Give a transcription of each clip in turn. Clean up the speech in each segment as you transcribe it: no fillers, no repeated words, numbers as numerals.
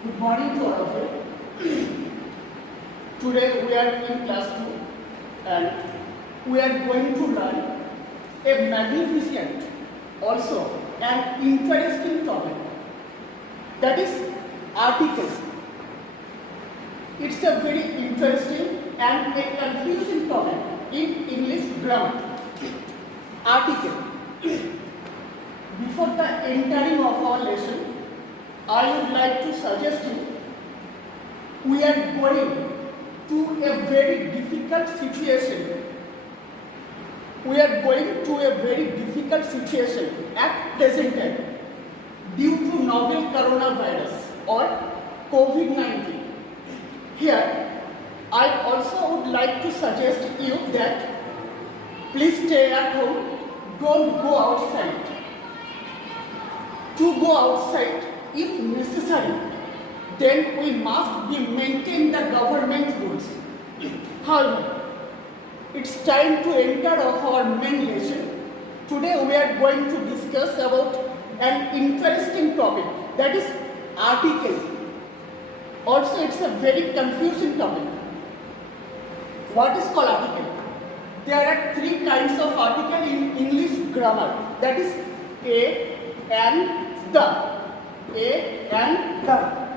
Good morning to all of you. Today we are in class 2 and we are going to learn a magnificent, also an interesting topic, that is articles. It's a very interesting and a confusing topic in English grammar. Article. Before the entering of our lesson, I would like to suggest you, we are going to a very difficult situation. We are going to a very difficult situation at present time due to novel coronavirus or COVID-19. Here, I also would like to suggest you that please stay at home, don't go outside. To go outside, if necessary, then we must be maintain the government rules. However, it's time to enter of our main lesson. Today we are going to discuss about an interesting topic, that is article. Also, it's a very confusing topic. What is called article? There are three kinds of article in English grammar, that is a, and, the. A and the.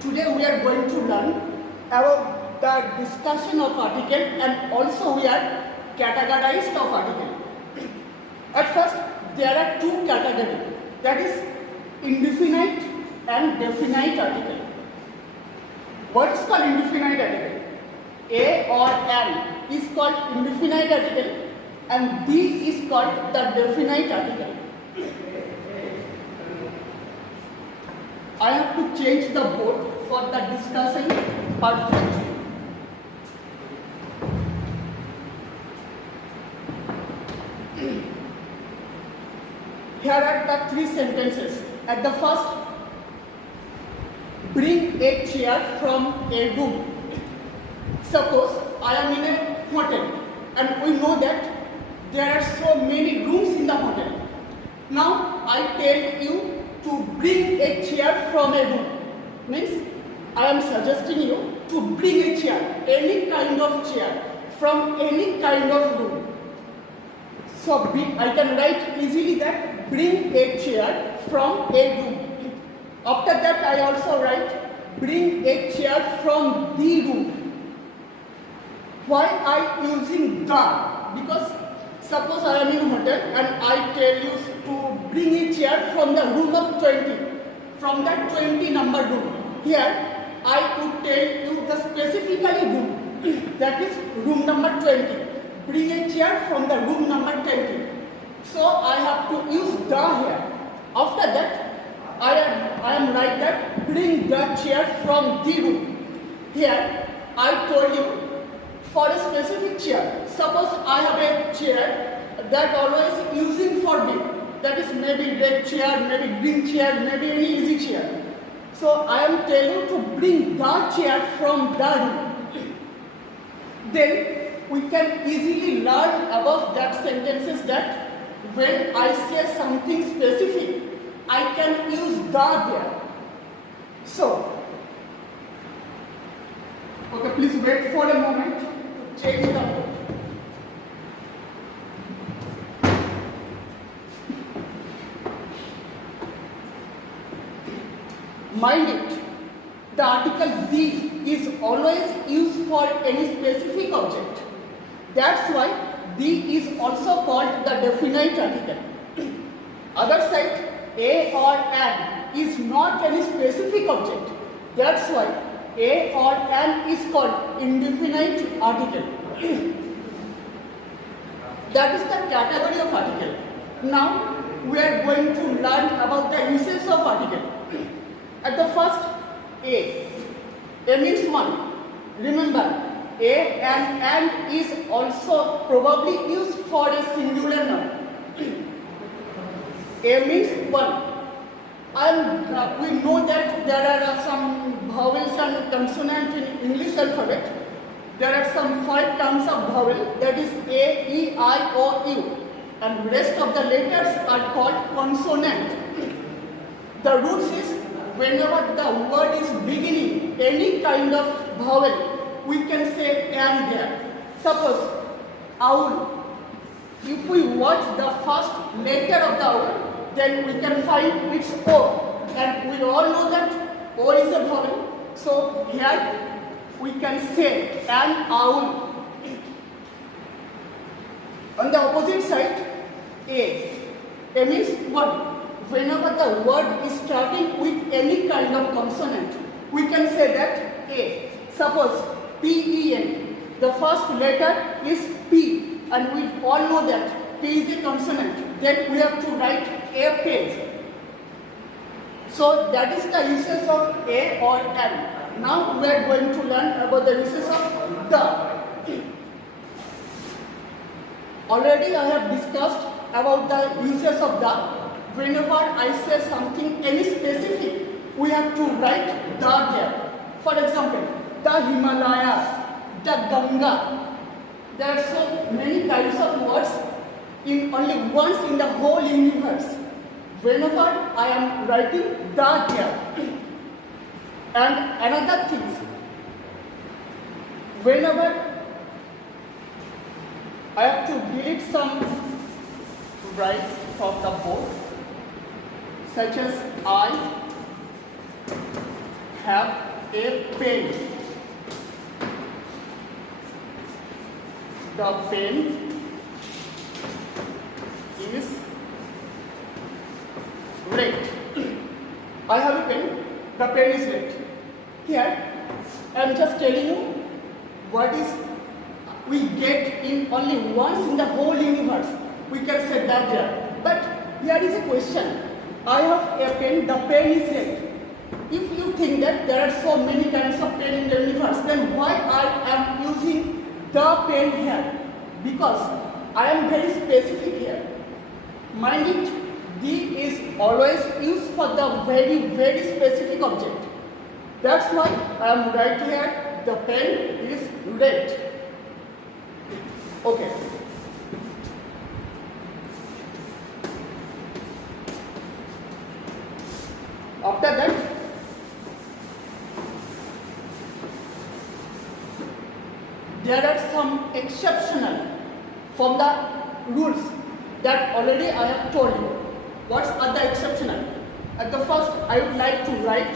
Today we are going to learn about the discussion of article and also we are categorized of article. At first, there are two categories, that is indefinite and definite article. What is called indefinite article? A or an is called indefinite article and B is called the definite article. I have to change the board for the discussion perfect. Here are the three sentences. At the first, bring a chair from a room. Suppose I am in a hotel and we know that there are so many rooms in the hotel. Now I tell you to bring a chair from a room. Means I am suggesting you to bring a chair, any kind of chair, from any kind of room. So I can write easily that bring a chair from a room. After that I also write bring a chair from the room. Why I using the? Because suppose I am in a hotel and I tell you to bring a chair from the room of 20, from that 20 number room. Here I would tell you the specifically room, that is room number 20. Bring a chair from the room number 20. So I have to use the here. After that I am write that bring the chair from the room. Here I told you for a specific chair. Suppose I have a chair that always using for me. That is maybe red chair, maybe green chair, maybe any easy chair. So I am telling you to bring the chair from the room. Then we can easily learn above that sentences that when I say something specific, I can use the there. So, okay, please wait for a moment to change the board. Mind it, the article the is always used for any specific object. That's why the is also called the definite article. Other side, a or an is not any specific object. That's why a or an is called indefinite article. That is the category of article. Now we are going to learn about the uses of article. At the first, a means one. Remember, a and is also probably used for a singular noun. A means one. And we know that there are some vowels and consonants in English alphabet. There are some 5 kinds of vowel, that is A, E, I, O, U. And rest of the letters are called consonant. The roots is whenever the word is beginning any kind of vowel, we can say and there. Suppose owl. If we watch the first letter of the owl, then we can find its O. And we all know that O is a vowel. So here we can say an owl. On the opposite side, A. A means one. Whenever the word is starting with any kind of consonant, we can say that A. Suppose P-E-N. The first letter is P. And we all know that P is a consonant. Then we have to write a page. So that is the uses of A or N. Now we are going to learn about the uses of the. Already I have discussed about the uses of the. Whenever I say something any specific, we have to write the there. For example, the Himalayas, the Ganga. There are so many kinds of words in only once in the whole universe. Whenever I am writing the there. And another thing, whenever I have to delete some right from the board, such as I have a pen. The pen is red. I have a pen. The pen is red. Here, I am just telling you what is we get in only once in the whole universe. We can say that there. But here is a question. I have a pen. The pen is red. If you think that there are so many kinds of pen in the universe, then why I am using the pen here? Because I am very specific here. Mind it, D is always used for the very, very specific object. That's why I am right here, the pen is red. Okay. After that, there are some exceptional from the rules that already I have told you. What are the exceptional? At the first, I would like to write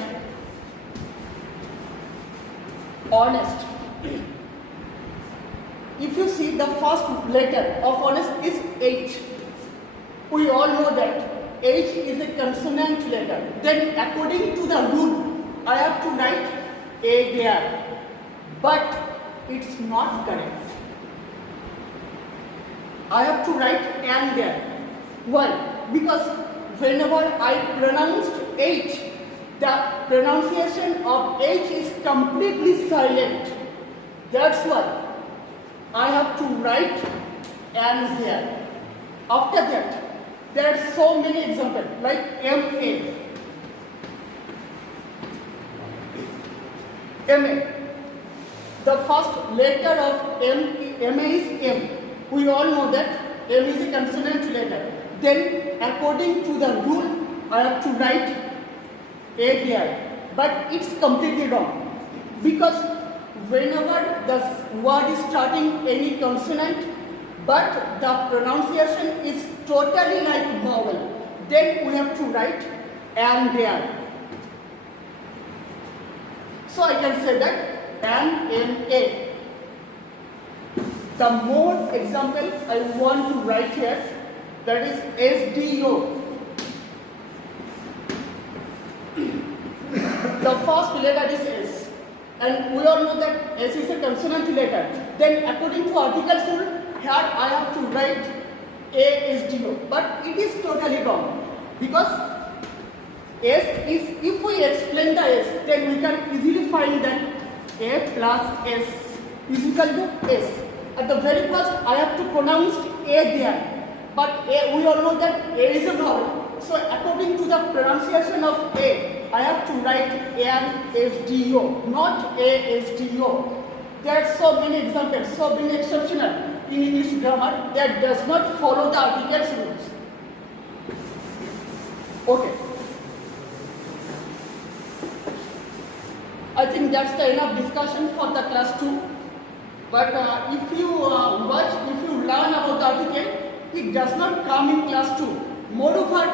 honest. If you see, the first letter of honest is H. We all know that H is a consonant letter. Then according to the rule, I have to write A there. But it's not correct. I have to write an there. Why? Because whenever I pronounced H, the pronunciation of H is completely silent. That's why I have to write an here. After that, there are so many examples like M-A. M-A. The first letter of M-A is M. We all know that M is a consonant letter. Then according to the rule, I have to write A here. But it's completely wrong. Because whenever the word is starting any consonant, but the pronunciation is totally like vowel, then we have to write an there. So I can say that an, M-A. The more example I want to write here, that is S-D-O. The first letter is S. And we all know that S is a consonant letter. Then according to articles rule, here I have to write A-S-D-O. But it is totally wrong. Because S is, if we explain the S, then we can easily find that A plus S is equal to S. At the very first, I have to pronounce A there. But A, we all know that A is a vowel. So according to the pronunciation of A, I have to write A-S-D-O, not A-S-D-O. There are so many examples, so many exceptional in English grammar that does not follow the articles rules. Okay. I think that's the enough discussion for the class 2. But if you watch, if you learn about the article, it does not come in class 2. Moreover,